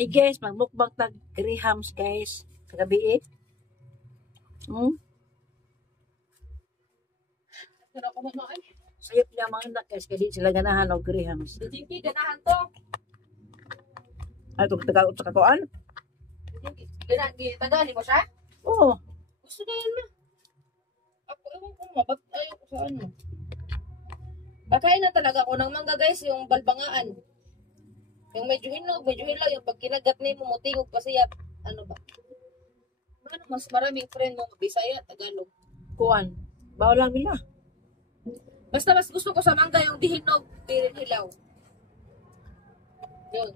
Hey guys, magmukbang tag grahams guys. Kagabi eh. Pero ako manoy. Sayop niya mga anak guys, kaya di sila ganahan o grahams. Dijinki, ganahan to. Ano ito katagal sa kakuan? Dijinki, ganahan, gitagali mo siya? Oo. Gusto na yun na. Ako, ewan ko nga, ba't ayaw ko sa ano? Kakain na talaga ako ng mangga guys, yung balbangaan. Yung medyo hinog, medyo hilaw, yung pag kinagat ni mo, mutingog pa siya. Ano ba? Ano, mas maraming friend mo, Bisaya, Tagalog. Kuan. Bawal lang nila. Basta mas gusto ko sa mangga yung dihinog, di rin hilaw. Yun.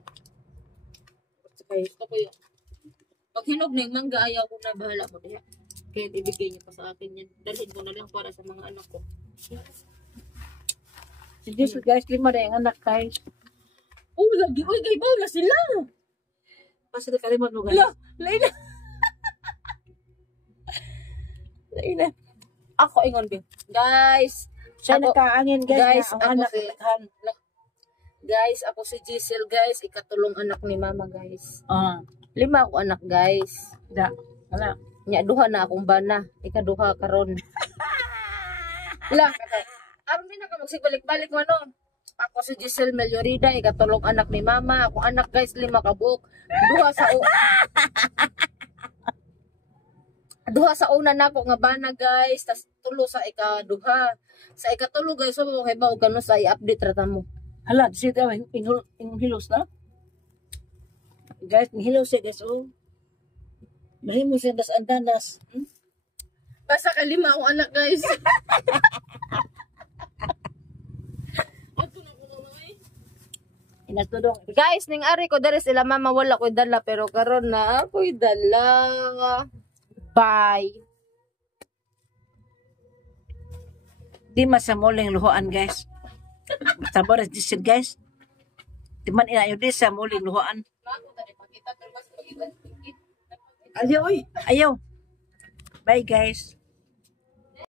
Gusto ko yun. Pag hinog na yung mangga, ayaw ko na, bahala mo diya. Kaya ibigay niyo pa sa akin yan. Dalhin ko na lang para sa mga anak ko. Si Jesus guys, 5 na yung anak guys. Oh, lagi. Uy, gaybaw na sila. Pasa na kalimot mo guys. Laina. Laina. Ako, ingon din. Guys. Siya ako, nakaangin guys, guys, na ang anak si, guys, ako si Giselle guys. Ikatulong anak ni mama guys. 5 ako anak guys. Da. Wala. Nya duha na akong bana. Ikaduha karon. Wala. Aron din na ka magsibalik-balik mo no. Ako si Giselle Meliorida, ikatulong anak ni mama. Ako anak guys, 5 ka buok. Duha sa una na ako nga bana guys, tas tulo sa ikaduha. Sa ikatulo guys, so mo kay ba og kano sa i-update rata mo. Hala, siya daw yung hilos na. Guys, yung hilos siya guys, oh. Mahimo siya das andanas. Basta ka 5 akong anak guys. Inatudong. Guys, ning ari ko dere sila mama wala ko dala pero karon na ako'y dala. Bye. Di masamuling luhoan guys. Basta boras disid guys. Di man inayo di sa muling luhoan. Ayaw, oy. Ayaw. Bye guys.